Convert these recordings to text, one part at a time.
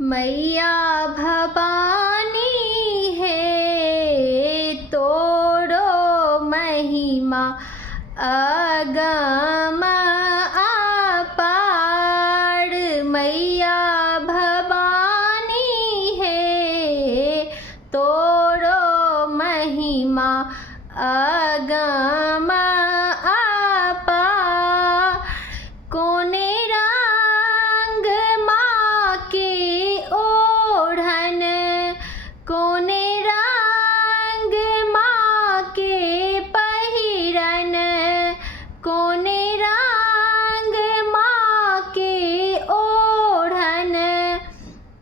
मैया भवानी है तोरो महिमा अगम अपार। मैया भवानी है तोरो महिमा अगम अपार। कोने रंग माँ के ओढ़न, कोने रंग माँ के पहिरन, कोने रंग माँ के ओढ़न,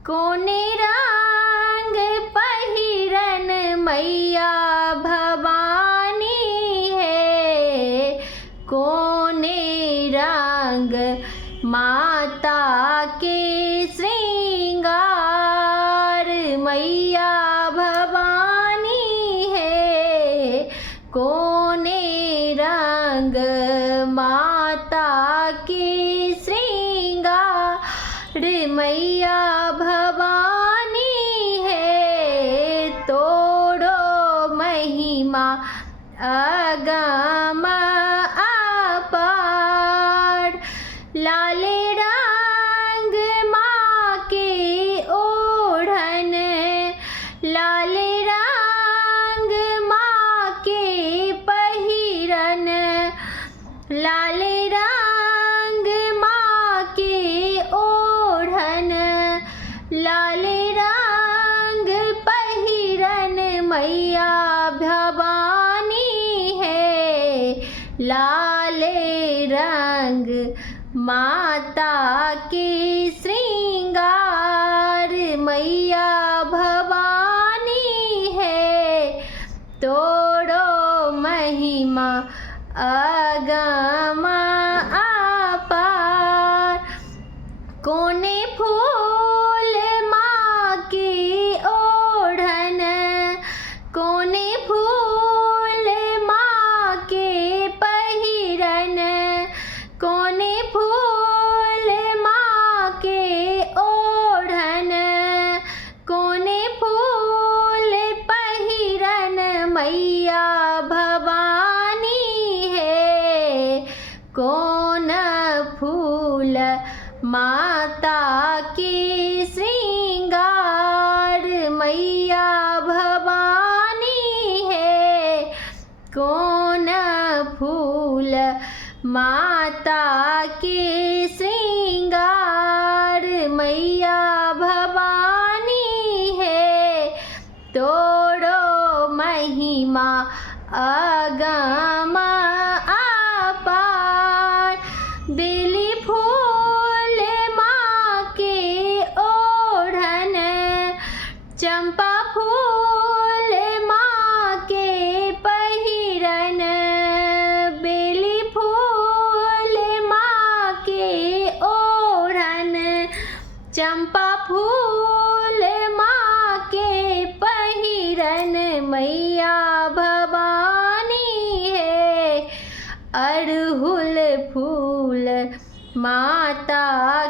कोने रंग पहिरन। मैया भवानी है कोने रंग माता के श्रृंगार। मैया भवानी है कोने रंग माता के श्रृंगार। मैया भवानी है तोरो महिमा अगम अपार। लाले रंग माँ के ओढ़न, लाले रंग माँ के पहिरन, लाले रंग माँ के ओढ़न, लाले रंग पहिरन। मैया भवानी है लाले रंग माता के श्रृंगार। मैया भवानी है तोरो महिमा अगम अपार। कोने फूल माँ के ओढ़न, कोने फूल माँ के पहिरन, कोने फूल माँ के ओढ़न, कोने फूल पहिरन। मैया भवानी है कोन फूल माता के श्रृंगार। मैया भवानी है कोन फूल माता के श्रृंगार। मैया भवानी है तोरो महिमा अगम अपार। बेली फूल माँ के ओढ़न, चंपा फूल माँ के पहिरन, बेली फूल माँ के ओढ़न, चंपा फूल माँ के पहिरन। मैया भवानी है अड़हुल फूल माता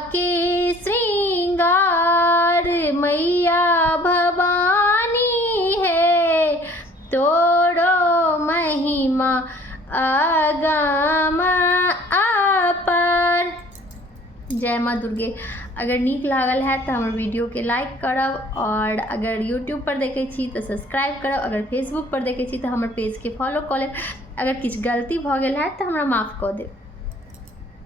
के श्रृंगार। मैया भवानी है तोरो महिमा अगम अपार। जय माँ दुर्गे। अगर नीक लागल है तो हमर वीडियो के लाइक करब, और अगर यूट्यूब पर देखे छी तो सब्सक्राइब करब, अगर फेसबुक पर देखे छी तो हमर पेज के फॉलो कर लेब। अगर किछु गलती भ गेल है तो हमरा माफ़ कऽ देब।